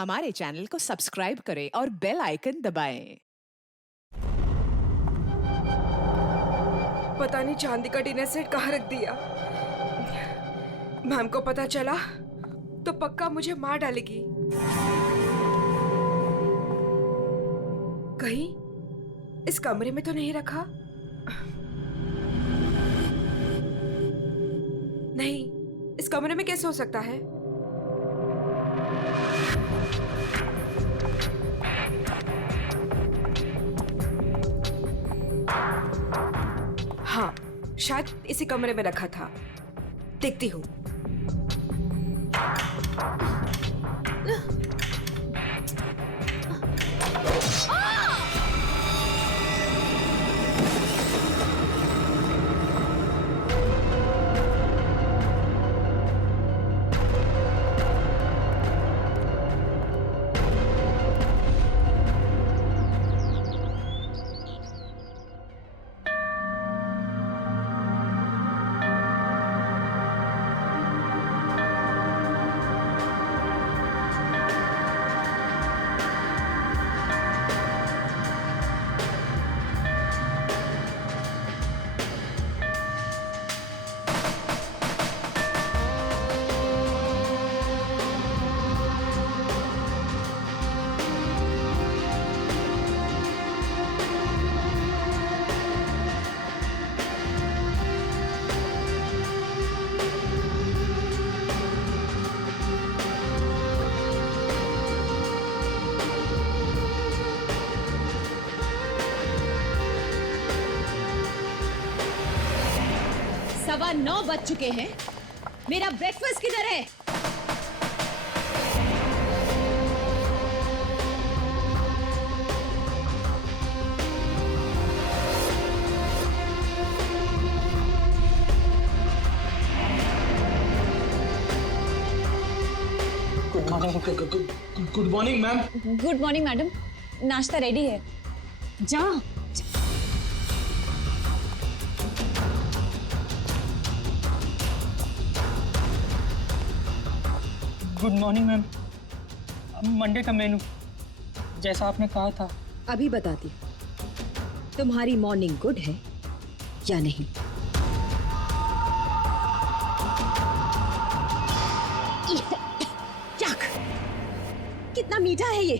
हमारे चैनल को सब्सक्राइब करें और बेल आइकन दबाएं। पता नहीं चांदी का डिनर सेट कहाँ रख दिया। मैम को पता चला तो पक्का मुझे मार डालेगी। कहीं इस कमरे में तो नहीं रखा? नहीं, इस कमरे में कैसे हो सकता है? हाँ, शायद इसी कमरे में रखा था। देखती हूँ। सवा 9 बज चुके हैं। मेरा ब्रेकफास्ट किधर है? Good morning ma'am. Good morning madam, नाश्ता रेडी है। जा। Good morning ma'am. मंडे का मेनू जैसा आपने कहा था। अभी बताती हूँ, तुम्हारी मॉर्निंग गुड है या नहीं? याक, कितना मीठा है ये।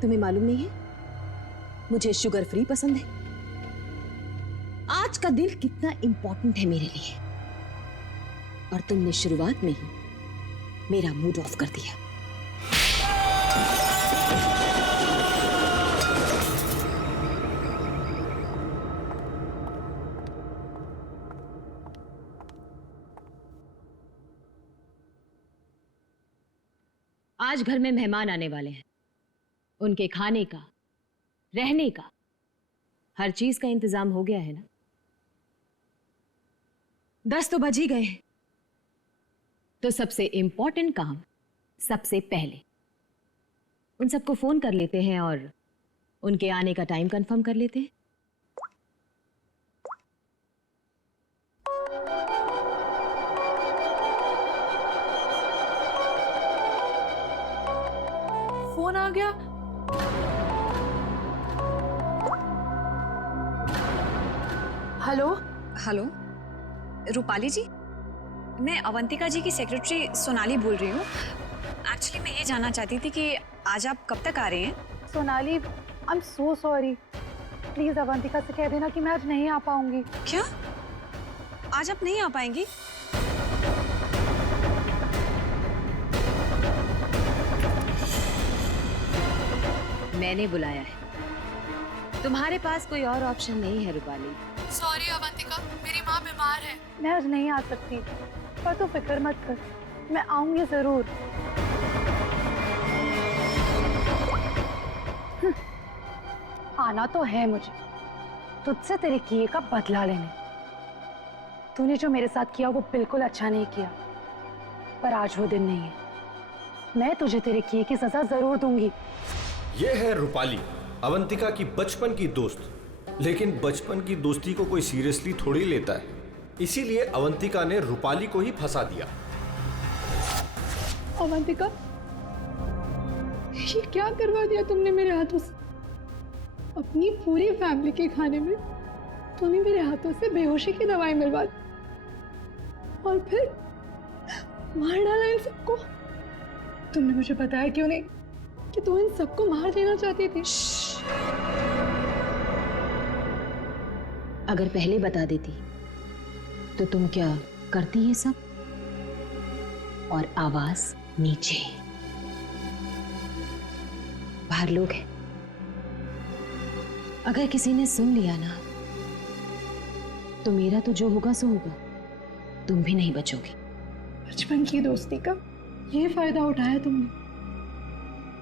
तुम्हें मालूम नहीं है मुझे शुगर फ्री पसंद है। आज का दिन कितना इंपॉर्टेंट है मेरे लिए, और तुमने शुरुआत में ही मेरा मूड ऑफ कर दिया। आज घर में मेहमान आने वाले हैं। उनके खाने का, रहने का, हर चीज का इंतजाम हो गया है ना? 10 तो बज ही गए हैं। तो सबसे इंपॉर्टेंट काम सबसे पहले उन सबको फोन कर लेते हैं और उनके आने का टाइम कंफर्म कर लेते हैं। फोन आ गया। हेलो हेलो, रूपाली जी, मैं अवंतिका जी की सेक्रेटरी सोनाली बोल रही हूँ। एक्चुअली मैं ये जानना चाहती थी कि आज आप कब तक आ रहे हैं? Sonali, I am so sorry. Please Avantika से कह देना कि मैं आज नहीं आ पाऊंगी। क्या? आज आप नहीं आ पाएंगी? मैंने बुलाया है, तुम्हारे पास कोई और ऑप्शन नहीं है रूपाली। सॉरी अवंतिका, मेरी माँ बीमार है। मैं आज नहीं आ सकती, पर तू फिक्र मत कर, मैं आऊंगी जरूर। आना तो है मुझे, तुझसे तेरे किए का बदला लेने। तूने जो मेरे साथ किया वो बिल्कुल अच्छा नहीं किया, पर आज वो दिन नहीं है। मैं तुझे तेरे किए की सजा जरूर दूंगी। ये है रूपाली, अवंतिका की बचपन की दोस्त। लेकिन बचपन की दोस्ती को कोई सीरियसली थोड़ी लेता है, इसीलिए अवंतिका ने रूपाली को ही फंसा दिया। अवंतिका, ये क्या करवा दिया तुमने मेरे हाथों से? अपनी पूरी फैमिली के खाने में तुमने मेरे हाथों से बेहोशी की दवाई मिलवा दी और फिर मार डाला इन सबको। तुमने मुझे बताया क्यों नहीं कि तुम इन सबको मार देना चाहती थी? अगर पहले बता देती तो तुम क्या करती ये सब? और आवाज नीचे, बाहर लोग हैं, अगर किसी ने सुन लिया ना तो मेरा तो जो होगा सो होगा, तुम भी नहीं बचोगी। बचपन की दोस्ती का ये फायदा उठाया तुमने।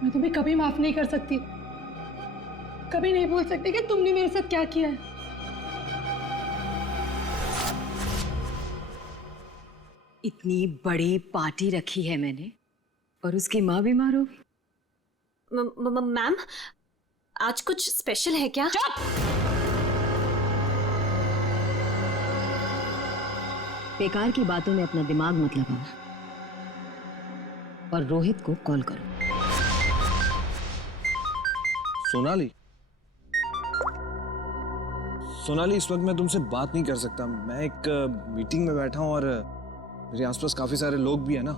मैं तुम्हें कभी माफ नहीं कर सकती, कभी नहीं भूल सकती कि तुमने मेरे साथ क्या किया है। इतनी बड़ी पार्टी रखी है मैंने और उसकी माँ बीमार हो गई। मैम, आज कुछ स्पेशल है क्या? बेकार की बातों में अपना दिमाग मत लगाओ और रोहित को कॉल करो। सोनाली, इस वक्त मैं तुमसे बात नहीं कर सकता। मैं एक मीटिंग में बैठा हूँ और मेरे आसपास काफी सारे लोग भी है ना,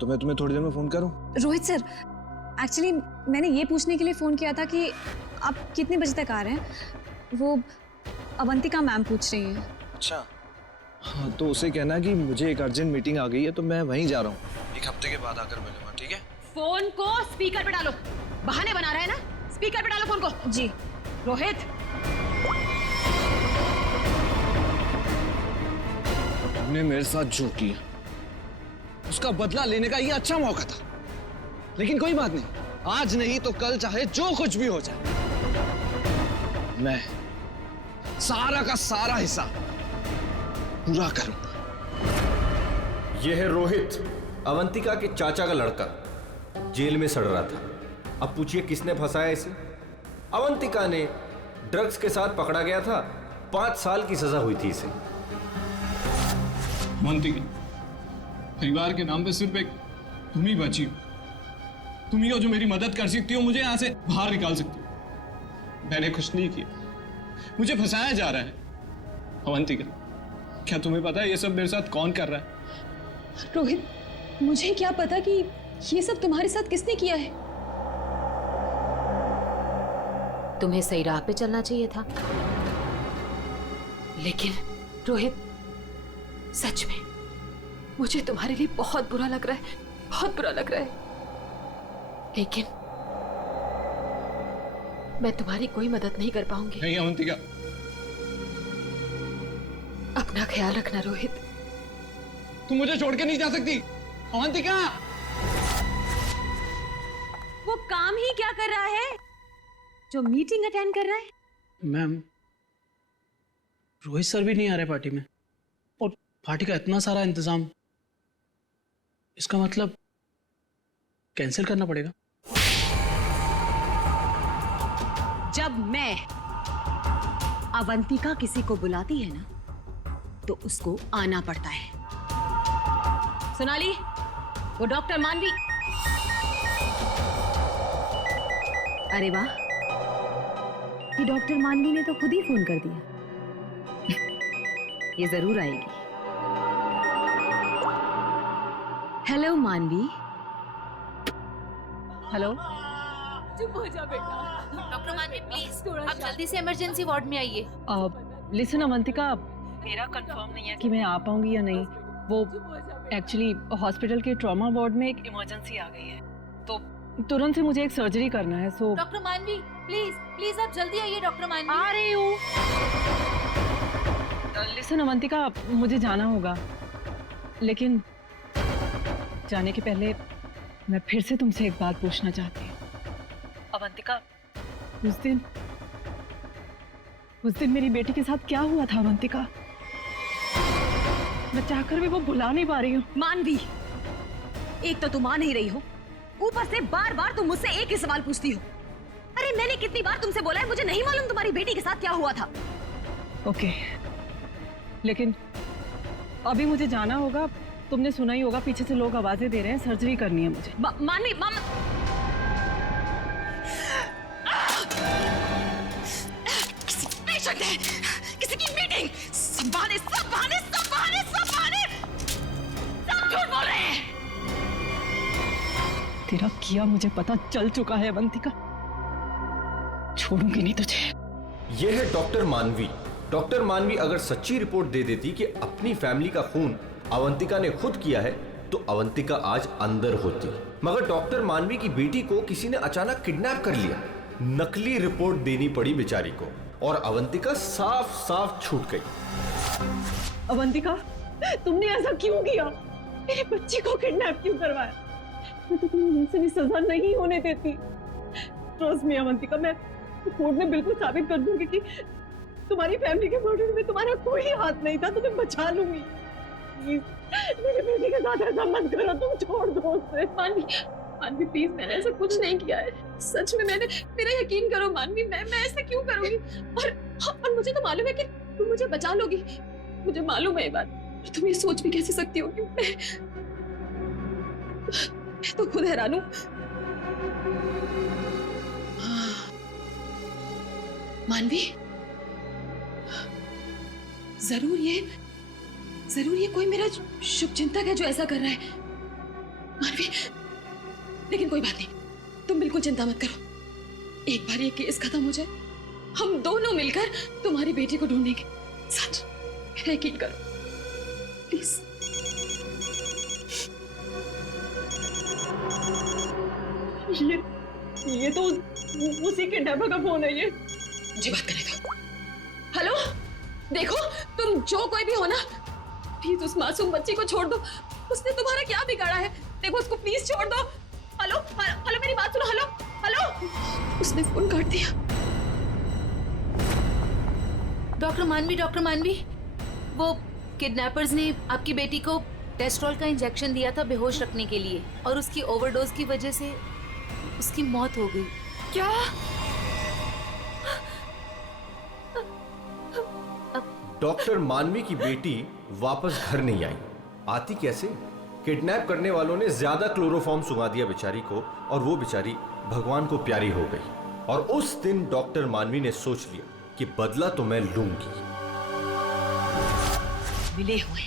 तो मैं तुम्हें थोड़ी देर में फोन करूँ? रोहित सर, एक्चुअली मैंने ये पूछने के लिए फोन किया था कि आप कितने बजे तक आ रहे हैं? वो अवंतिका मैम पूछ रही हैं। अच्छा, हाँ, तो उसे कहना कि मुझे एक अर्जेंट मीटिंग आ गई है तो मैं वहीं जा रहा हूँ। एक हफ्ते के बाद आकर मिलूंगा, ठीक है? फोन को स्पीकर पे डालो। बहाने बना रहा है ना, स्पीकर पे डालो फोन को। जी। रोहित, तुमने मेरे साथ जो किया उसका बदला लेने का ये अच्छा मौका था, लेकिन कोई बात नहीं, आज नहीं तो कल चाहे जो कुछ भी हो जाए, मैं सारा का सारा हिस्सा पूरा करूंगा। यह है रोहित, अवंतिका के चाचा का लड़का, जेल में सड़ रहा था। अब पूछिए किसने फंसाया इसे? अवंतिका ने। ड्रग्स के साथ पकड़ा गया था, 5 साल की सजा हुई थी इसे। अवंतिका, परिवार के नाम पे सिर्फ एक तुम ही बची हो। तुम ही हो जो मेरी मदद कर सकती हो, मुझे यहां से बाहर निकाल सकती हो। मैंने कुछ नहीं किया, मुझे फंसाया जा रहा है। अवंतिका, क्या तुम्हें पता है ये सब मेरे साथ कौन कर रहा है? रोहित, मुझे क्या पता कि ये सब तुम्हारे साथ किसने किया है। तुम्हें सही राह पे चलना चाहिए था, लेकिन रोहित, सच में मुझे तुम्हारे लिए बहुत बुरा लग रहा है, बहुत बुरा लग रहा है, लेकिन मैं तुम्हारी कोई मदद नहीं कर पाऊंगी। नहीं अवंतिका, अपना ख्याल रखना रोहित। तुम मुझे छोड़ के नहीं जा सकती। अवंतिका, वो काम ही क्या कर रहा है जो मीटिंग अटेंड कर रहा है? मैम, रोहित सर भी नहीं आ रहे पार्टी में और पार्टी का इतना सारा इंतजाम, इसका मतलब कैंसिल करना पड़ेगा। जब मैं अवंतिका किसी को बुलाती है ना तो उसको आना पड़ता है। सोनाली, वो डॉक्टर मानवी। अरे वाह, ये डॉक्टर मानवी ने तो खुद ही फोन कर दिया। ये जरूर आएगी। हेलो मानवी। हेलो। चुप हो जा बेटा। डॉक्टर मानवी प्लीज, आप जल्दी से इमरजेंसी वार्ड में आइए। लिसन अवंतिका, मेरा कंफर्म नहीं है कि मैं आ पाऊंगी या नहीं। वो एक्चुअली हॉस्पिटल के ट्रॉमा वार्ड में एक इमरजेंसी आ गई है, तो तुरंत से मुझे एक सर्जरी करना है। सो डॉक्टर मानवी प्लीज प्लीज आप जल्दी आइए। डॉक्टर मानवी, आ रही हूँ। लिसन अवंतिका, मुझे जाना होगा, लेकिन जाने के पहले मैं फिर से तुमसे एक बात पूछना चाहती हूँ। अवंतिका, उस दिन मेरी बेटी के साथ क्या हुआ था अवंतिका? मैं चाहकर भी वो भुला नहीं पा रही हूँ। मानवी, एक तो तुम आ नहीं रही हो, ऊपर से बार बार तुम मुझसे एक ही सवाल पूछती हो। अरे मैंने कितनी बार तुमसे बोला है, मुझे नहीं मालूम तुम्हारी बेटी के साथ क्या हुआ था। ओके, लेकिन अभी मुझे जाना होगा। तुमने सुना ही होगा, पीछे से लोग आवाजें दे रहे हैं, सर्जरी करनी है मुझे। मानवी, किसी पेशेंट है, किसी की मीटिंग, सब बहाने, सब बहाने, सब बहाने, सब बहाने, सब झूठ बोल रहे हैं। तेरा किया मुझे पता चल चुका है अवंतिका, छोड़ूंगी नहीं तुझे। यह है डॉक्टर मानवी। डॉक्टर मानवी अगर सच्ची रिपोर्ट दे देती कि अपनी फैमिली का खून अवंतिका ने खुद किया है तो अवंतिका आज अंदर होती, मगर डॉक्टर मानवी की बेटी को किसी ने अचानक किडनैप कर लिया। नकली रिपोर्ट देनी पड़ी बेचारी को और अवंतिका साफ साफ छूट गई। अवंतिका, तुमने ऐसा क्यों किया? मेरी बच्ची को किडनैप क्यों करवाया? मैं तो तुम्हें वैसे भी सजा नहीं होने देती। ट्रस्ट मी अवंतिका, मैं कोर्ट में बिल्कुल साबित कर दूंगी कि तुम्हारी फैमिली के मर्डर में तुम्हारा कोई हाथ नहीं था। तुम्हें बचा लूंगी। प्लीज मेरे बेटी के साथ ऐसा मत करो, तुम छोड़ दो उसे। मानवी प्लीज, मैंने ऐसा कुछ नहीं किया है, सच में मैंने, मेरा यकीन करो मानवी, मैं ऐसा क्यों करूंगी? और मुझे तो मालूम है कि तुम मुझे बचा लोगी, मुझे मालूम है ये बात। और तुम ये सोच भी कैसे सकती हो कि मैं तो खुद हैरान हूं। मानवी, जरूर ये कोई मेरा शुभचिंतक है जो ऐसा कर रहा है। मानवी, लेकिन कोई बात नहीं, तुम बिल्कुल चिंता मत करो। एक बार ये केस खत्म हो जाए, हम दोनों मिलकर तुम्हारी बेटी को ढूंढेंगे। सच, मेरा यकीन करो प्लीज। ये तो उसी के डब्बा का फोन है। ये मुझे बात करने दो। हेलो, देखो तुम जो कोई भी हो ना, प्लीज उस मासूम बच्ची को छोड़ दो। उसने तुम्हारा क्या बिगाड़ा है? देखो उसको प्लीज छोड़ दो। हेलो हेलो, मेरी बात सुनो। हेलो हेलो, उसने फोन काट दिया। डॉक्टर मानवी, वो किडनैपर्स ने आपकी बेटी को टेस्ट्रॉल का इंजेक्शन दिया था बेहोश रखने के लिए, और उसकी ओवरडोज की वजह से उसकी मौत हो गई। क्या? डॉक्टर मानवी की बेटी वापस घर नहीं आई। आती कैसे? किडनैप करने वालों ने ज्यादा क्लोरोफॉर्म सुंघा दिया बेचारी को और वो बेचारी भगवान को प्यारी हो गई। और उस दिन डॉक्टर मानवी ने सोच लिया कि बदला तो मैं लूंगी। मिले हुए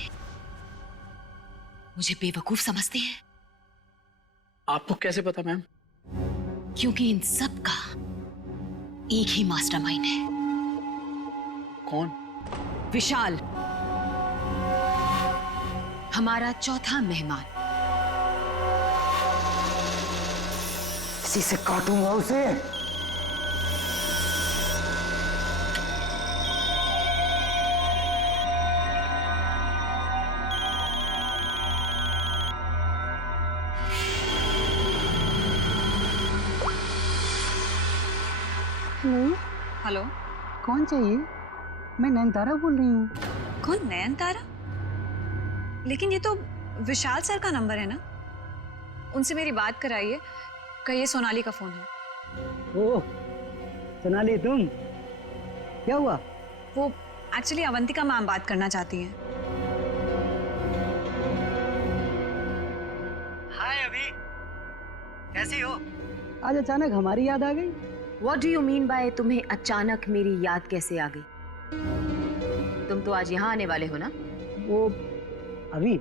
मुझे बेवकूफ समझते हैं। आपको कैसे पता मैम? क्योंकि इन सब का एक ही मास्टरमाइंड है। कौन? विशाल, हमारा चौथा मेहमान। इसी से काटूंगा उसे। हेलो, कौन चाहिए? मैं नयनतारा बोल रही हूँ। कौन? नयनतारा? लेकिन ये तो विशाल सर का नंबर है ना, उनसे मेरी बात कराइए। कहिए सोनाली का फोन है। ओह सोनाली, तुम? क्या हुआ? वो एक्चुअली अवंतिका मैम बात करना चाहती हैं। हाय अभी, कैसी हो? आज अचानक हमारी याद आ गई। What do you mean by तुम्हें अचानक मेरी याद कैसे आ गई? तुम तो आज यहाँ आने वाले हो ना? वो अभी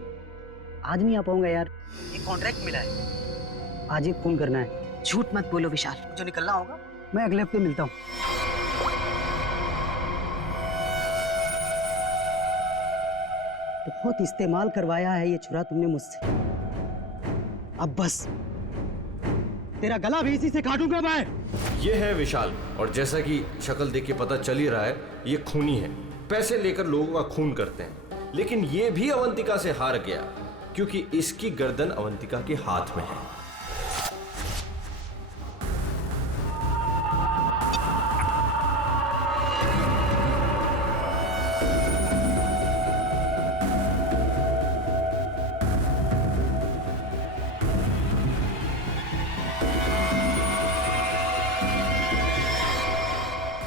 आज नहीं आ पाऊंगा यार, एक कॉन्ट्रैक्ट मिला है, आज एक फोन करना है। झूठ मत बोलो विशाल। जो निकलना होगा मैं अगले हफ्ते मिलता हूँ। बहुत इस्तेमाल करवाया है ये छुरा तुमने मुझसे, अब बस तेरा गला भी इसी से काटूंगा मैं। ये है विशाल, और जैसा कि शक्ल देख के पता चल ही रहा है, ये खूनी है। पैसे लेकर लोगों का खून करते हैं, लेकिन ये भी अवंतिका से हार गया क्योंकि इसकी गर्दन अवंतिका के हाथ में है।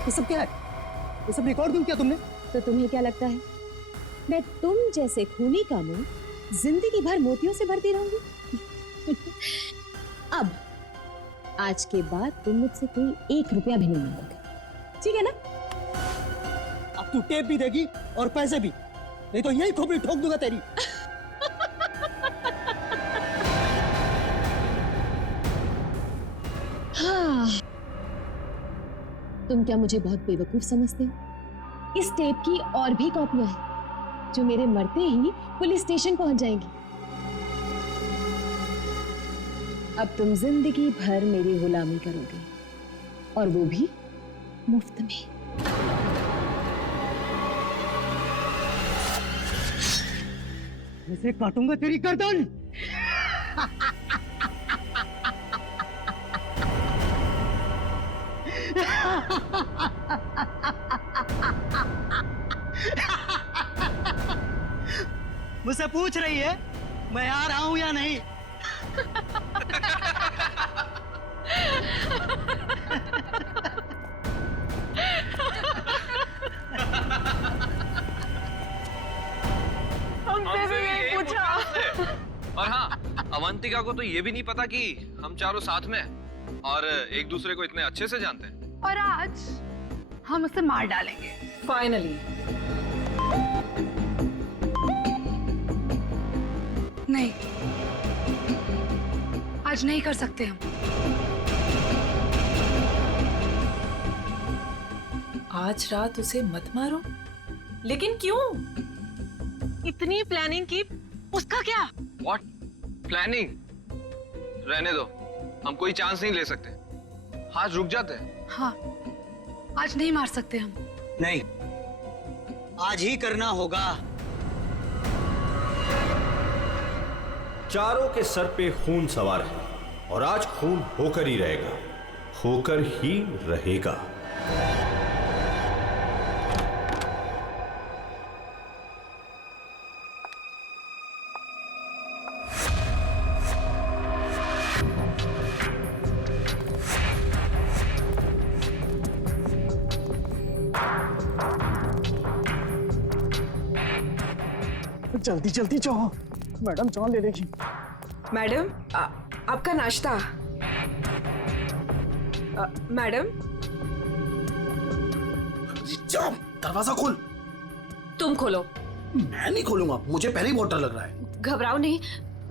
ये सब क्या है? ये सब रिकॉर्ड दूं क्या तुमने? तो तुम्हें क्या लगता है मैं तुम जैसे खूनी का मुंह जिंदगी भर मोतियों से भरती रहूंगी? आज के बाद तुम मुझसे कोई 1 रुपया भी नहीं मांगोगे, ठीक है ना? अब तू टेप भी देगी और पैसे भी, नहीं तो यही खोपड़ी ठोक दूंगा तेरी। हाँ, तुम क्या मुझे बहुत बेवकूफ समझते हो? इस टेप की और भी कॉपियां हैं जो मेरे मरते ही पुलिस स्टेशन पहुंच जाएंगी। अब तुम जिंदगी भर मेरी गुलामी करोगे, और वो भी मुफ्त में। इसे काटूंगा तेरी गर्दन। मुझसे पूछ रही है मैं आ रहा हूं या नहीं? हमसे भी यही पूछा। और हाँ, अवंतिका को तो ये भी नहीं पता कि हम चारों साथ में हैं और एक दूसरे को इतने अच्छे से जानते हैं। और आज हम उसे मार डालेंगे फाइनली। नहीं, आज नहीं कर सकते हम। आज रात उसे मत मारो। लेकिन क्यों? इतनी प्लानिंग की, उसका क्या? What? प्लानिंग? रहने दो, हम कोई चांस नहीं ले सकते। आज रुक जाते हैं। हाँ, आज नहीं मार सकते हम। नहीं, आज ही करना होगा। चारों के सर पे खून सवार है और आज खून होकर ही रहेगा, होकर ही रहेगा। जल्दी जल्दी जाओ, मैडम चाय ले लेगी। मैडम, आपका नाश्ता। मैडम, जाओ, दरवाजा खोल। तुम खोलो। मैं नहीं खोलूंगा, मुझे पहले ही बहुत डर लग रहा है। घबराओ नहीं,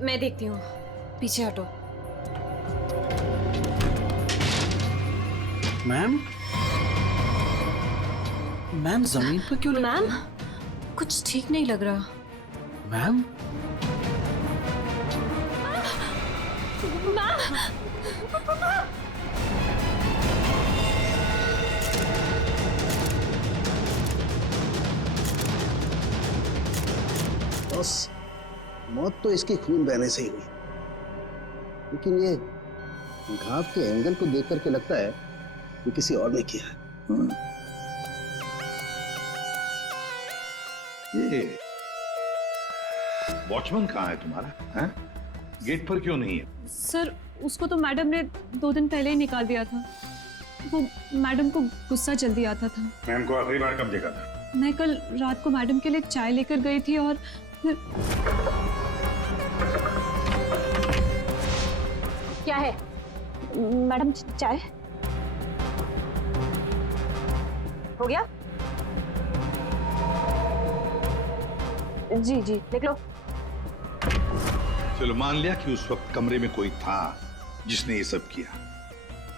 मैं देखती हूँ। पीछे हटो। मैम, मैम जमीन पर क्यों? मैम, कुछ ठीक नहीं लग रहा। मैम, बस मौत तो इसके खून बहने से ही हुई, लेकिन ये घाव के एंगल को देख करके लगता है कि किसी और ने किया है। ये वॉचमैन कहाँ है तुम्हारा? हैं? गेट पर क्यों नहीं है? सर, उसको तो मैडम ने 2 दिन पहले ही निकाल दिया था। वो मैडम को गुस्सा जल्दी आता था। मैम को आखिरी बार कब देखा था? मैं कल रात को मैडम के लिए चाय लेकर गई थी और फिर... क्या है मैडम? चाय हो गया? जी जी, देख लो। चलो मान लिया कि उस वक्त कमरे में कोई था जिसने ये सब किया,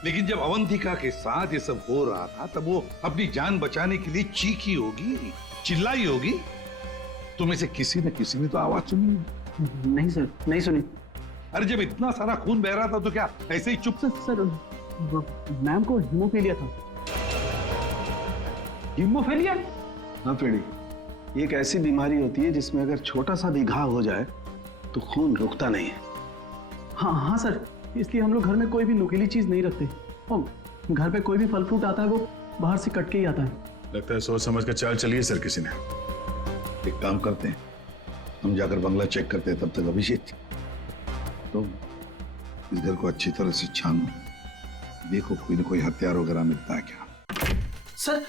लेकिन जब अवंतिका के साथ ये सब हो रहा था तब वो अपनी जान बचाने के लिए चीखी होगी, चिल्लाई होगी। तुम्हें से किसी न किसी ने तो आवाज सुनी। नहीं सर, नहीं सुनी। अरे जब इतना सारा खून बह रहा था तो क्या ऐसे ही चुप? सर, मैम को हीमोफीलिया था। हीमोफीलिया? हाँ पेड़ी, ये एक ऐसी बीमारी होती है जिसमें अगर छोटा सा भी घाव हो जाए तो खून रुकता नहीं है। हाँ हाँ सर, इसलिए हम लोग घर में कोई भी नुकीली चीज नहीं रखते। और घर पे कोई भी फल फ्रूट आता है वो बाहर से कट के ही आता है। लगता है सोच समझ कर चाल चलिए सर किसी ने। एक काम करते हैं, हम जाकर बंगला चेक करते हैं, तब तक अभिषेक तो इस घर को अच्छी तरह से छानो, देखो कोई न कोई हथियार वगैरह मिलता है क्या। सर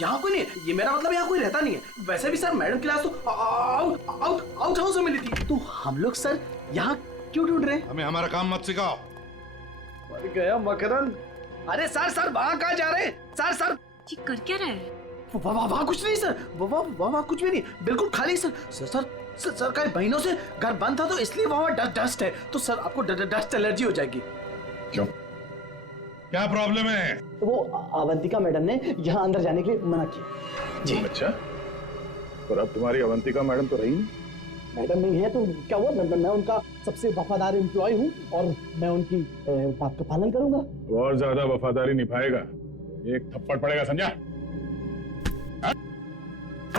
यहाँ कोई नहीं है, ये मेरा मतलब यहाँ कोई रहता नहीं है। वैसे भी सर मैडम की लाश तो आउट हाउस में मिली थी। तो हम लोग सर यहाँ क्यों ढूंढ रहे हैं? हमें हमारा काम मत सिखाओ। गया मकरंद। अरे सर सर वहाँ कहाँ जा रहे हैं? सर सर ये कर क्या रहा है? वहाँ कुछ नहीं सर, वहाँ कुछ भी नहीं, बिल्कुल खाली सर। सर कई महीनों से घर बंद था तो इसलिए वहाँ डस्ट है, तो सर आपको डस्ट एलर्जी हो जाएगी। क्यों, क्या प्रॉब्लम है? वो अवंतिका मैडम ने यहाँ अंदर जाने के लिए मना किया जी। अच्छा, पर अब तुम्हारी अवंतिका मैडम तो रही नहीं। मैडम नहीं है तो क्या हुआ, मैं उनका सबसे वफादार एम्प्लॉय हूँ और मैं उनकी बात का पालन करूंगा। और ज्यादा वफादारी निभाएगा एक थप्पड़ पड़ेगा, समझा?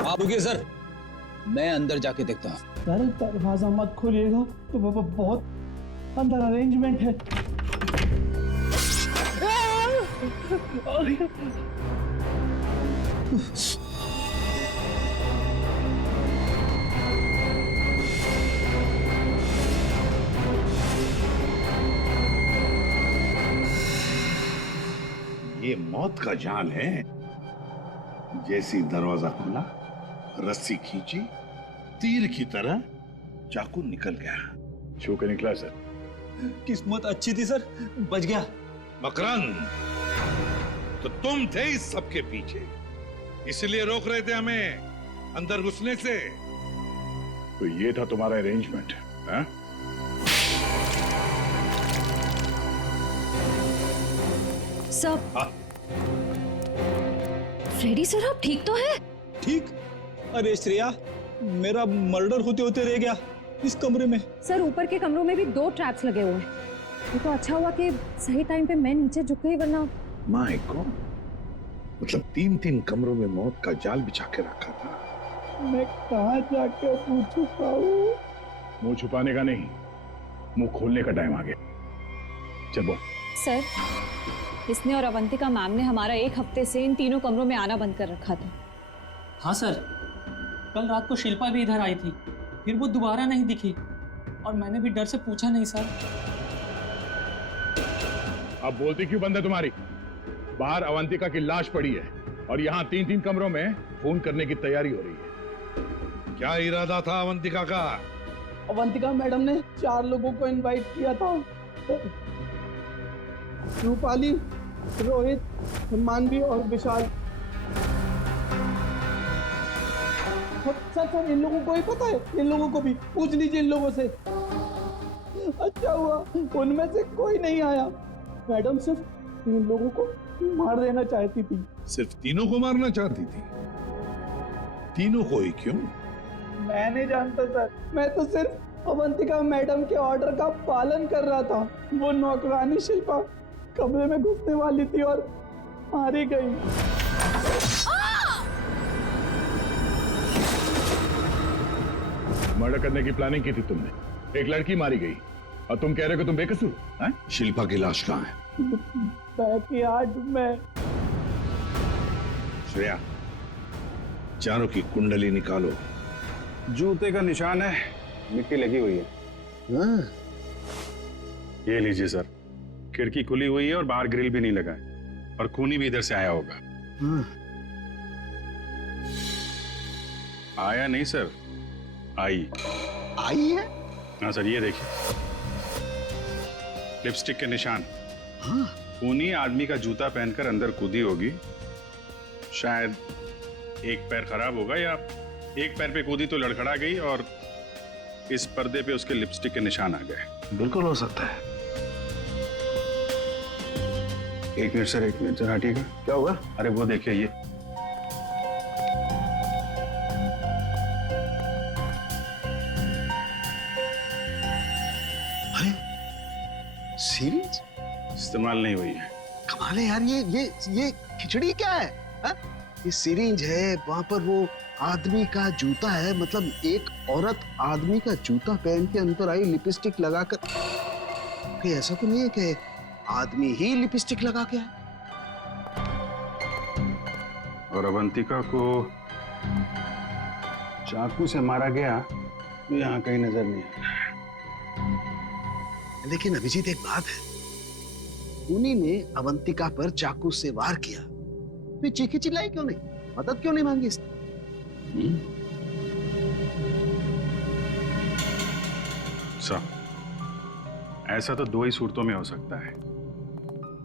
आप रुकिए सर, मैं अंदर जाके देखता हूँ। अरे दरवाजा मत खोलिएगा, तो बहुत अंदर अरेंजमेंट है। ये मौत का जाल है। जैसी दरवाजा खुला, रस्सी खींची, तीर की तरह चाकू निकल गया। छू के निकला सर। किस्मत अच्छी थी सर, बच गया। मकरंद, तो तुम थे इस सब के पीछे, इसलिए रोक रहे थे हमें अंदर घुसने से। तो ये था तुम्हारा अरेंजमेंट, हाँ? सब फ्रेडी सर, आप ठीक तो है? ठीक? अरे श्रेया, मेरा मर्डर होते होते रह गया इस कमरे में। सर ऊपर के कमरों में भी 2 ट्रैप्स लगे हुए हैं। ये तो अच्छा हुआ कि सही टाइम पे मैं नीचे झुक गई, वरना माय गॉड, मतलब 3 कमरों में मौत का जाल बिछा के रखा था। मैं कहाँ जाके मुंह छुपाऊं? मुंह छुपाने का नहीं, मुंह खोलने का टाइम आ गया। चल बोल। सर, इसने और अवंतिका मैम ने हमारा 1 हफ्ते से इन तीनों कमरों में आना बंद कर रखा था। हाँ सर, कल रात को शिल्पा भी इधर आई थी, फिर वो दोबारा नहीं दिखी और मैंने भी डर से पूछा नहीं सर। अब बोलती क्यों बंद है तुम्हारी? बाहर अवंतिका की लाश पड़ी है और यहाँ 3 कमरों में फोन करने की तैयारी हो रही है। क्या इरादा था अवंतिका का? अवंतिका मैडम ने 4 लोगों को इनवाइट किया था। रूपाली, रोहित, मानवी और विशाल। सर इन लोगों को ही पता है, इन लोगों को भी पूछ लीजिए इन लोगों से। अच्छा हुआ उनमें से कोई नहीं आया। मैडम सिर्फ इन लोगों को मार देना चाहती थी। सिर्फ तीनों को मारना चाहती थी? तीनों को ही क्यों? मैं नहीं जानता सर, मैं तो सिर्फ अवंतिका मैडम के ऑर्डर का पालन कर रहा था। वो नौकरानी शिल्पा कमरे में घुसने वाली थी और मारी गई। मर्डर करने की प्लानिंग की थी तुमने, एक लड़की मारी गई और तुम कह रहे हो कि तुम बेकसूर हैं? शिल्पा की लाश कहाँ है? बैकयार्ड में। श्रेया, चारों की कुंडली निकालो। जूते का निशान है, मिट्टी लगी हुई है। ये लीजिए सर, खिड़की खुली हुई है और बाहर ग्रिल भी नहीं लगा है और खूनी भी इधर से आया होगा। आया नहीं सर, आई है? हाँ सर, ये देखिए लिपस्टिक के निशान। खूनी आदमी का जूता पहनकर अंदर कूदी होगी। शायद एक पैर खराब होगा या एक पैर पे कूदी तो लड़खड़ा गई और इस पर्दे पे उसके लिपस्टिक के निशान आ गए। बिल्कुल हो सकता है। एक मिनट सर, एक मिनट सर, हटिएगा। क्या हुआ? अरे वो देखिए, ये सीरीज इस्तेमाल नहीं हुई है। कमाल है यार, ये खिचड़ी क्या है? हा? ये सिरिंज है, वहां पर वो आदमी का जूता है, मतलब एक औरत आदमी का जूता पहन के अंदर आई लिपस्टिक लगाकर। कहीं ऐसा तो नहीं है कि आदमी ही लिपस्टिक लगा के आए? और अवंतिका को चाकू से मारा गया तो यहाँ कहीं नजर नहीं आया। लेकिन अभिजीत एक बात है, उन्हीं ने अवंतिका पर चाकू से वार किया, तो चीखी चिल्लाई क्यों नहीं? मदद क्यों नहीं मांगी इसने? सर, ऐसा तो 2 ही सूरतों में हो सकता है।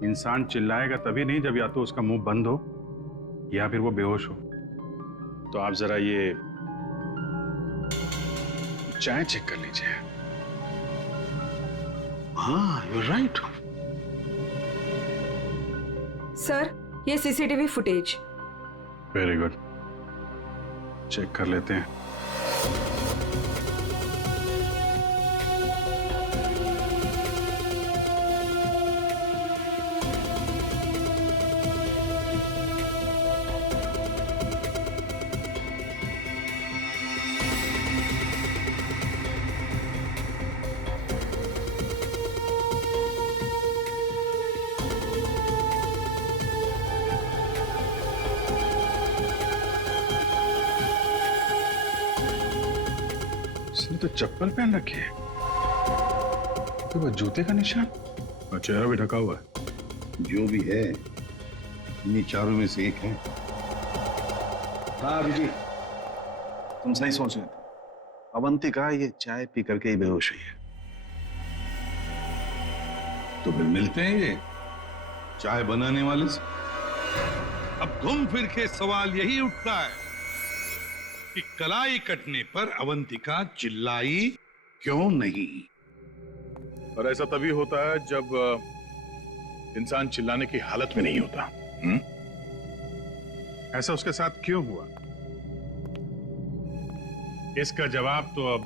इंसान चिल्लाएगा तभी नहीं जब या तो उसका मुंह बंद हो या फिर वो बेहोश हो। तो आप जरा ये चाय चेक कर लीजिए। हाँ, यू राइट। सर, ये CCTV footage. Very good, check कर लेते हैं। इसने तो चप्पल पहन रखी है, तो वो जूते का निशान और चेहरा भी ढका हुआ है। जो भी है, इन्हीं चारों में से एक है। हाँ अभिजीत, तुम सही सोच रहे थे। अवंतिका ये चाय पी करके ही बेहोश हुई है। तो फिर मिलते हैं ये चाय बनाने वाले से। अब घूम फिर के सवाल यही उठता है कि कलाई कटने पर अवंतिका चिल्लाई क्यों नहीं? और ऐसा तभी होता है जब इंसान चिल्लाने की हालत में नहीं होता। ऐसा उसके साथ क्यों हुआ? इसका जवाब तो अब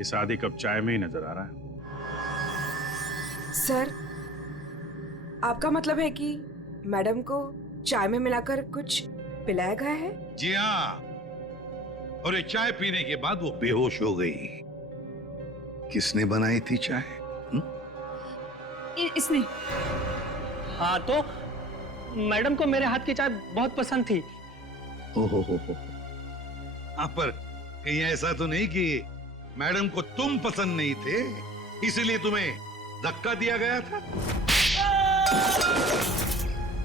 इस आधी कप चाय में ही नजर आ रहा है। सर, आपका मतलब है कि मैडम को चाय में मिलाकर कुछ पिलाया गया है? जी हाँ, और ये चाय पीने के बाद वो बेहोश हो गई। किसने बनाई थी चाय? इसने। हाँ, तो मैडम को मेरे हाथ की चाय बहुत पसंद थी। ओहो हो। हाँ, पर कहीं ऐसा तो नहीं कि मैडम को तुम पसंद नहीं थे इसलिए तुम्हें धक्का दिया गया था?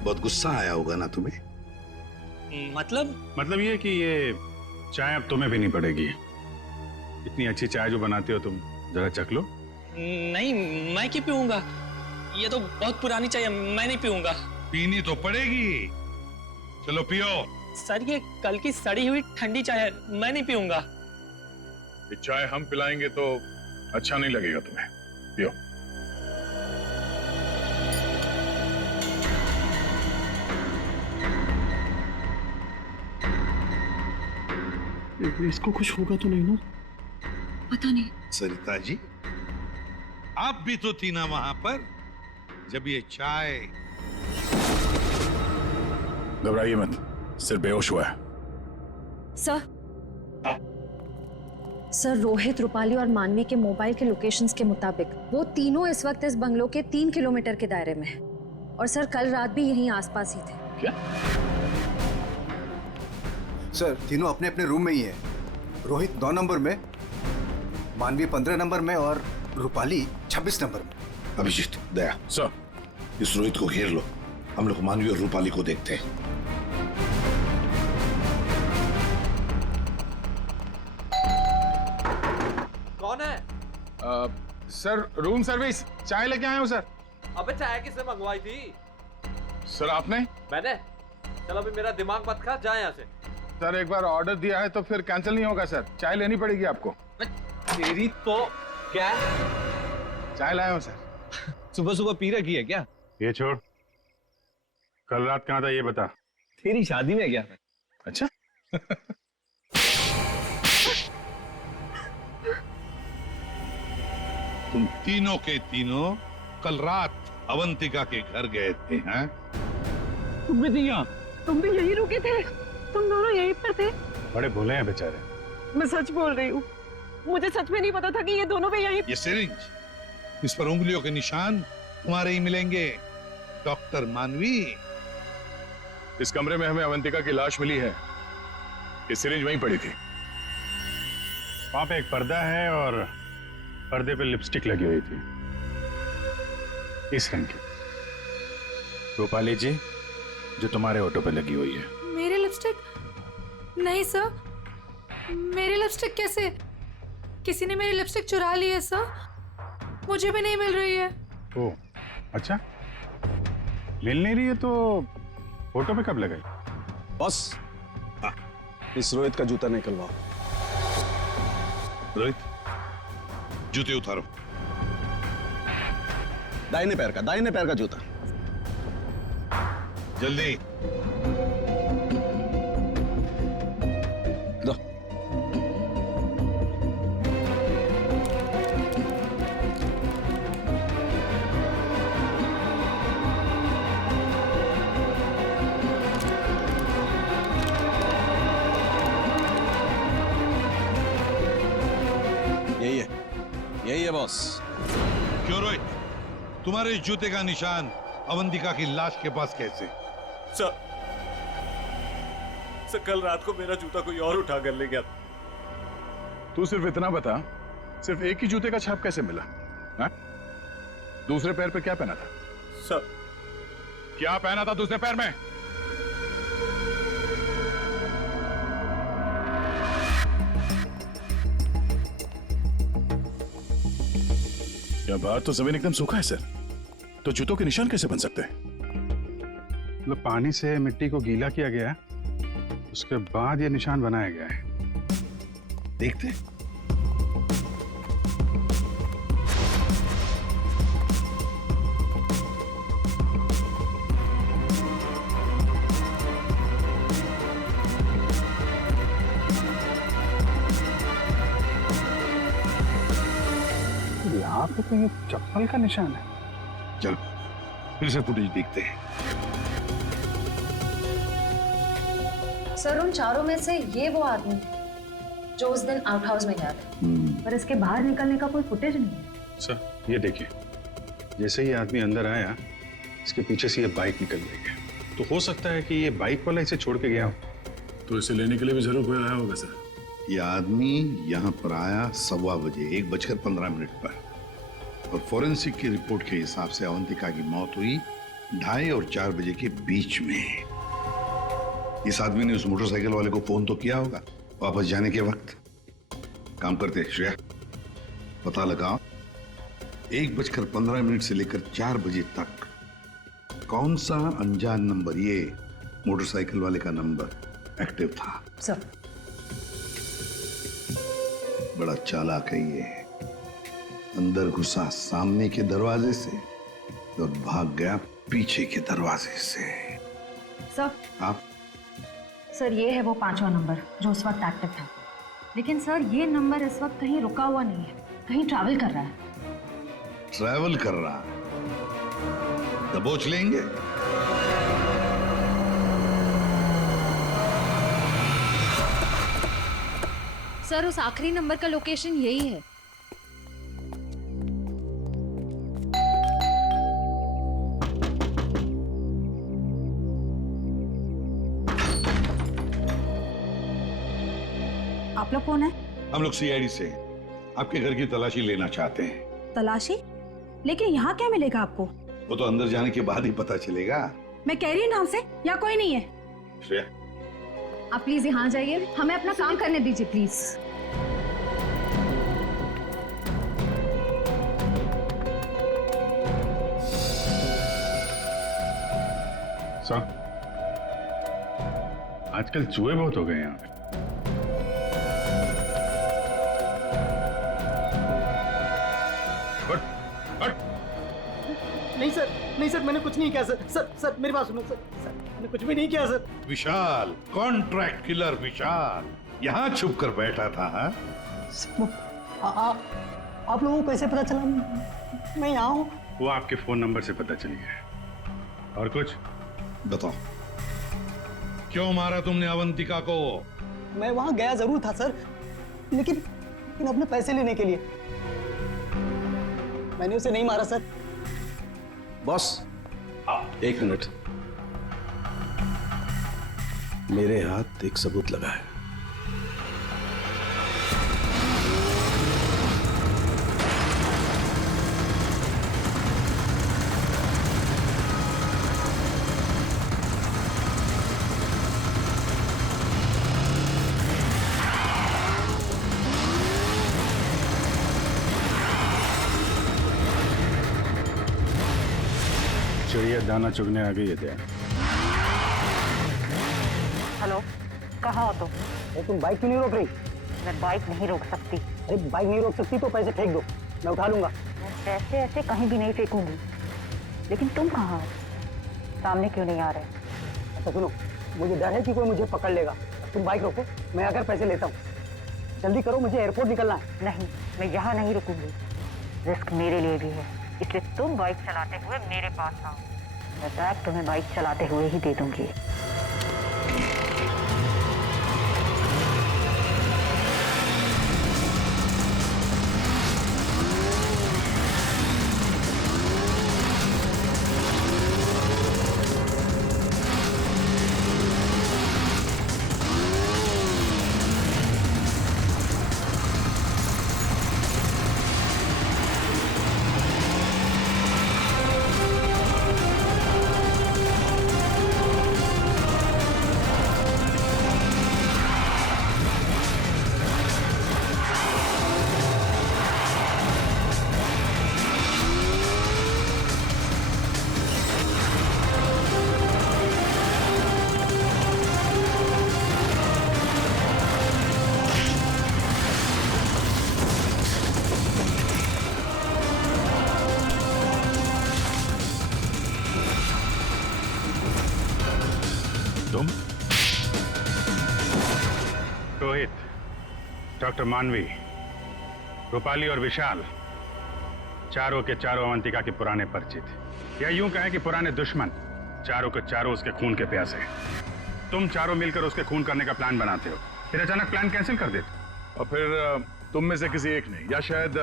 बहुत गुस्सा आया होगा ना तुम्हें? मतलब ये कि ये चाय अब तुम्हें पीनी पड़ेगी। इतनी अच्छी चाय जो बनाते हो तुम, जरा चख लो। नहीं, मैं क्यों पीऊंगा? ये तो बहुत पुरानी चाय है, मैं नहीं पीऊंगा। पीनी तो पड़ेगी। चलो पियो। सर, ये कल की सड़ी हुई ठंडी चाय है, मैं नहीं पीऊंगा। ये चाय हम पिलाएंगे तो अच्छा नहीं लगेगा तुम्हें। पियो। इसको कुछ होगा तो नहीं ना? पता नहीं। सरिता जी, आप भी तो थी ना वहां पर जब ये चाय। घबराइए मत, सिर्फ बेहोश हुआ है। सर, रोहित, रूपाली और मानवी के मोबाइल के लोकेशंस के मुताबिक वो तीनों इस वक्त इस बंगलो के 3 किलोमीटर के दायरे में हैं। और सर, कल रात भी यहीं आसपास ही थे। क्या? सर, तीनों अपने अपने रूम में ही है। रोहित 9 नंबर में, मानवी 15 नंबर में और रूपाली 26 नंबर में। अभिजीत, दया सर, इस रोहित को घेर लो। हम लोग मानवी और रूपाली को देखते हैं। कौन है? Sir, room service. चाय लेके आया हूँ सर। अबे चाय किसने मंगवाई थी? सर, आपने? मैंने। चलो अभी मेरा दिमाग मत खा, जा यहाँ से। सर, एक बार ऑर्डर दिया है तो फिर कैंसिल नहीं होगा सर। चाय लेनी पड़ेगी आपको। तेरी तो क्या? चाय लाया हूँ सर। सुबह सुबह पी रखी है क्या? ये छोड़, कल रात कहाँ था ये बता। तेरी शादी में गया मैं। अच्छा। तुम तीनों के तीनों कल रात अवंतिका के घर गए थे, हैं? तुम भी दिया? तुम भी यहीं रुके थे? तुम दोनों यहीं पर थे? बड़े भोले हैं बेचारे। मैं सच बोल रही हूँ, मुझे सच में नहीं पता था कि ये दोनों भी यहीं। ये सिरिंज, इस पर उंगलियों के निशान तुम्हारे ही मिलेंगे। डॉक्टर मानवी, इस कमरे में हमें अवंतिका की लाश मिली है। ये सिरिंज वहीं पड़ी थी। वहां पे एक पर्दा है और पर्दे पे लिपस्टिक लगी हुई थी, इस रंग की। रूपाली जी, जो तुम्हारे ऑटो पे लगी हुई है। मेरे लिपस्टिक? नहीं सर, मेरी लिपस्टिक कैसे? किसी ने मेरी लिपस्टिक चुरा ली है सर, मुझे भी नहीं मिल रही है। ओह, अच्छा, मिल नहीं रही है तो फोटो पे कब लगाई? बॉस, इस रोहित का जूता निकलवाओ। रोहित, जूते उतारो। दाहिने पैर का जूता। जल्दी। दो। यही है बॉस। क्यों रोहित, तुम्हारे इस जूते का निशान अवंतिका की लाश के पास कैसे? सर, कल रात को मेरा जूता कोई और उठा कर ले गया। तू सिर्फ इतना बता, सिर्फ एक ही जूते का छाप कैसे मिला? हा? दूसरे पैर पे क्या पहना था? सर, क्या पहना था दूसरे पैर में? क्या बात, तो जमीन एकदम सूखा है सर, तो जूतों के निशान कैसे बन सकते हैं? मतलब पानी से मिट्टी को गीला किया गया है, उसके बाद ये निशान बनाया गया है। देखते। यहाँ पे तो ये चप्पल का निशान है। चलो फिर से फुटेज देखते हैं। सर, उन चारों में से ये वो आदमी जो उस दिन आउट हाउस में गया था, पर इसके बाहर निकलने का कोई फुटेज नहीं है। सर, ये देखिए, जैसे ही आदमी अंदर आया, इसके पीछे से ये बाइक निकल गई है। तो हो सकता है कि ये बाइक वाला इसे छोड़ के गया हो, तो इसे लेने के लिए भी जरूर कोई आया होगा सर। ये आदमी यहाँ पर आया 1:15 बजे, 1:15 पर, और फोरेंसिक की रिपोर्ट के हिसाब से अवंतिका की मौत हुई 2:30 और 4 बजे के बीच में। इस आदमी ने उस मोटरसाइकिल वाले को फोन तो किया होगा वापस जाने के वक्त। काम करते श्रेया, पता लगाओ 1:15 से लेकर 4 बजे तक कौन सा अनजान नंबर, ये मोटरसाइकिल वाले का नंबर एक्टिव था। सर, बड़ा चालाक है ये। अंदर घुसा सामने के दरवाजे से और भाग गया पीछे के दरवाजे से। सर, आप? सर, ये है वो 5वां नंबर जो उस वक्त एक्टिव था। लेकिन सर, ये नंबर इस वक्त कहीं रुका हुआ नहीं है, कहीं ट्रैवल कर रहा है। ट्रैवल कर रहा? दबोच लेंगे। सर, उस आखिरी नंबर का लोकेशन यही है। आप लोग कौन है? हम लोग सीआईडी से आपके घर की तलाशी लेना चाहते हैं। तलाशी? लेकिन यहाँ क्या मिलेगा आपको? वो तो अंदर जाने के बाद ही पता चलेगा। मैं कह रही हूँ ना आपसे, यहाँ कोई नहीं है। श्रेया, आप प्लीज यहाँ जाइए, हमें अपना काम करने दीजिए प्लीज। सर, आजकल चूहे बहुत हो गए यहाँ पे। नहीं सर, मैंने कुछ नहीं किया सर। सर मेरी बात सुनो सर, मैंने कुछ भी नहीं किया सर। विशाल, कॉन्ट्रैक्ट किलर विशाल, यहाँ छुप कर बैठा था। आप लोगों को कैसे पता चला मैं यहाँ हूँ? वो आपके फोन नंबर से पता चली है। और कुछ बताओ, क्यों मारा तुमने अवंतिका को? मैं वहाँ गया जरूर था सर, लेकिन अपने पैसे लेने के लिए। मैंने उसे नहीं मारा सर। Boss, 1 minute. मेरे हाथ एक सबूत लगा है। चिड़िया दाना चुगने आ गई है दया। हेलो, कहाँ हो तुम? तुम बाइक क्यों नहीं रोक रही? मैं बाइक नहीं रोक सकती। अरे बाइक नहीं रोक सकती तो पैसे फेंक दो, मैं उठा लूंगा। मैं पैसे ऐसे कहीं भी नहीं फेंकूंगी। लेकिन तुम कहाँ हो? सामने क्यों नहीं आ रहे? अच्छा सुनो, मुझे डर है कि कोई मुझे पकड़ लेगा। तुम बाइक रोको, मैं आकर पैसे लेता हूँ। जल्दी करो, मुझे एयरपोर्ट निकलना है। नहीं, मैं यहाँ नहीं रुकूंगी। रिस्क मेरे लिए भी है, इसलिए तुम बाइक चलाते हुए मेरे पास आओ। मैं बैग तुम्हें बाइक चलाते हुए ही दे दूंगी। रोहित, डॉक्टर मानवी, रूपाली और विशाल चारों के चारों अवंतिका के पुराने परिचित, या यूं कहें कि पुराने दुश्मन। चारों के चारों उसके खून के प्यासे। तुम चारों मिलकर उसके खून करने का प्लान बनाते हो, फिर अचानक प्लान कैंसिल कर देते। और फिर तुम में से किसी एक ने या शायद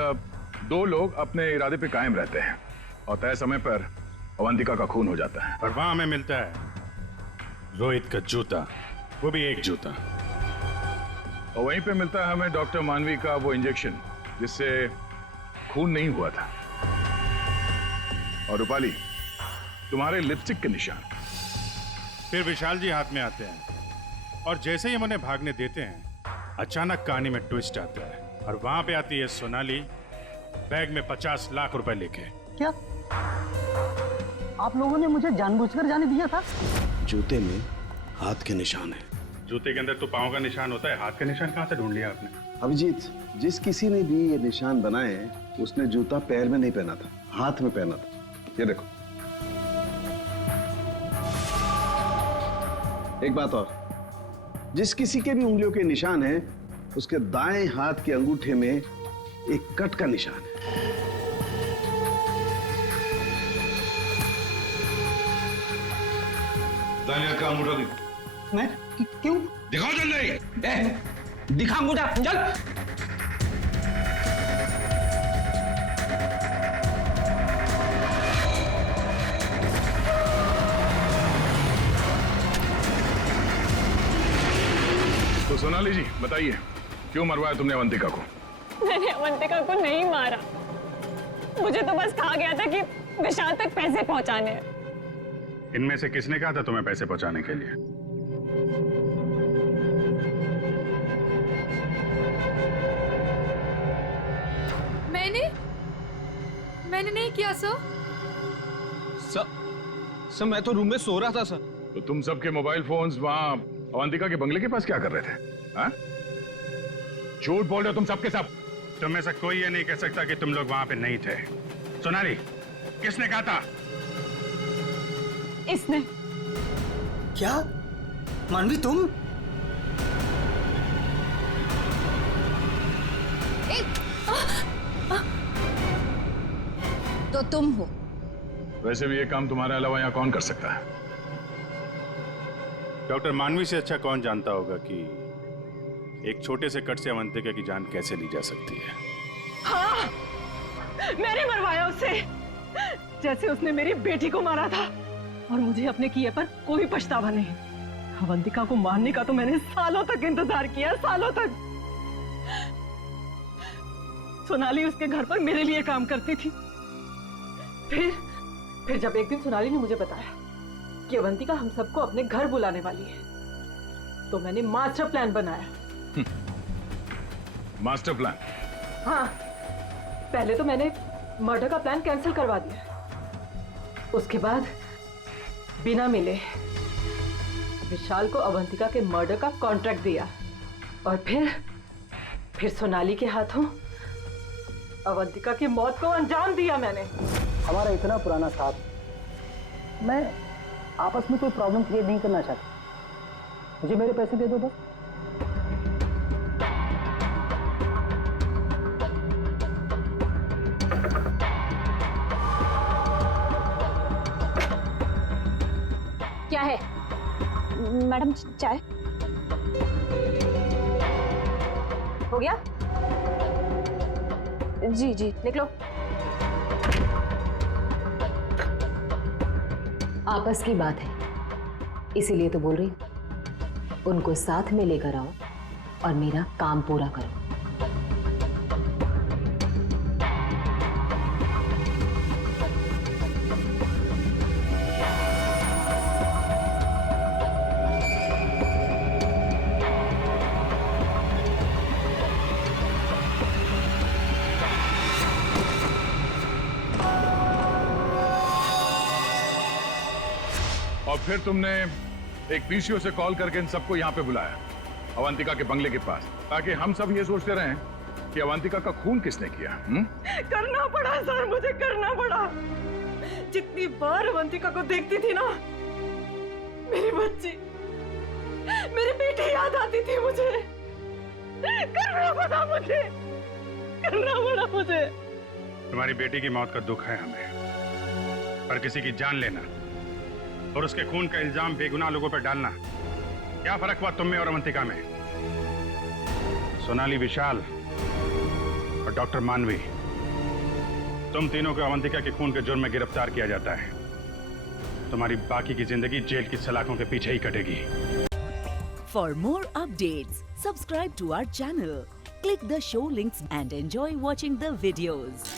दो लोग अपने इरादे पे कायम रहते हैं और तय समय पर अवंतिका का खून हो जाता है। और वहां हमें मिलता है रोहित का जूता, वो भी एक जूता। और वहीं पे मिलता है हमें डॉक्टर मानवी का वो इंजेक्शन जिससे खून नहीं हुआ था। और रूपाली, तुम्हारे लिपस्टिक के निशान। फिर विशाल जी हाथ में आते हैं और जैसे ही हम उन्हें भागने देते हैं, अचानक कहानी में ट्विस्ट आता है और वहां पे आती है सोनाली बैग में 50 लाख रुपए लेके। क्या आप लोगों ने मुझे जानबूझकर जाने दिया था? जूते में हाथ के निशान है। जूते के अंदर तो पांव का निशान होता है, हाथ का निशान कहां से ढूंढ लिया आपने? अभिजीत, जिस किसी ने भी ये निशान बनाए हैं उसने जूता पैर में नहीं पहना था, हाथ में पहना था। ये देखो। एक बात और, जिस किसी के भी उंगलियों के निशान हैं उसके दाएं हाथ के अंगूठे में एक कट का निशान है। दानिया का अंगूठा दिखा। मैं क्यों? दिखाओ जल्दी। दिखा अंगूठा, चल। तो सोनाली जी बताइए, क्यों मरवाया तुमने अवंतिका को? मैंने अवंतिका को नहीं मारा, मुझे तो बस कहा गया था कि विशाल तक पैसे पहुंचाने हैं। इनमें से किसने कहा था तुम्हें पैसे पहुंचाने के लिए? मैंने नहीं किया सर। सर मैं तो रूम में सो रहा था सर। तो तुम सबके मोबाइल फोन्स वहां अवंतिका के बंगले के पास क्या कर रहे थे? हाँ? झूठ बोल रहे हो तुम सबके सब। तुम में से कोई ये नहीं कह सकता कि तुम लोग वहां पे नहीं थे। सोनाली, किसने कहा था? इसने। क्या मानवी तुम? तो तुम हो। वैसे भी ये काम तुम्हारे अलावा यहाँ कौन कर सकता है? डॉक्टर मानवी से अच्छा कौन जानता होगा कि एक छोटे से कट से अवंतिका की जान कैसे ली जा सकती है। हाँ, मैंने मरवाया उसे, जैसे उसने मेरी बेटी को मारा था। और मुझे अपने किए पर कोई पछतावा नहीं। अवंतिका को मारने का तो मैंने सालों तक इंतजार किया, सालों तक। सोनाली उसके घर पर मेरे लिए काम करती थी। फिर जब एक दिन सोनाली ने मुझे बताया कि अवंतिका हम सबको अपने घर बुलाने वाली है, तो मैंने मास्टर प्लान बनाया। Master plan? हाँ, पहले तो मैंने मर्डर का प्लान कैंसिल करवा दिया। उसके बाद बिना मिले विशाल को अवंतिका के मर्डर का कॉन्ट्रैक्ट दिया और फिर सोनाली के हाथों अवंतिका की मौत को अंजाम दिया मैंने। हमारा इतना पुराना साथ, मैं आपस में कोई प्रॉब्लम क्रिएट नहीं करना चाहता। मुझे मेरे पैसे दे दो बस। क्या है मैडम? चाय हो गया? जी जी निकलो। आपस की बात है इसीलिए तो बोल रही हूं, उनको साथ में लेकर आओ और मेरा काम पूरा करो। और फिर तुमने एक पीसीओ से कॉल करके इन सबको यहाँ पे बुलाया अवंतिका के बंगले के पास, ताकि हम सब ये सोचते रहें कि अवंतिका का खून किसने किया। करना पड़ा सर, मुझे करना पड़ा। जितनी बार अवंतिका को देखती थी ना, मेरी बच्ची, मेरी बेटी याद आती थी मुझे। करना पड़ा मुझे, करना पड़ा मुझे। तुम्हारी बेटी की मौत का दुख है हमें, पर किसी की जान लेना और उसके खून का इल्जाम बेगुनाह लोगों पर डालना, क्या फर्क हुआ तुम में और अवंतिका में? सोनाली, विशाल और डॉक्टर मानवी, तुम तीनों को अवंतिका के खून के जुर्म में गिरफ्तार किया जाता है। तुम्हारी बाकी की जिंदगी जेल की सलाखों के पीछे ही कटेगी। For more updates, subscribe to our channel, click the show links and enjoy watching the videos.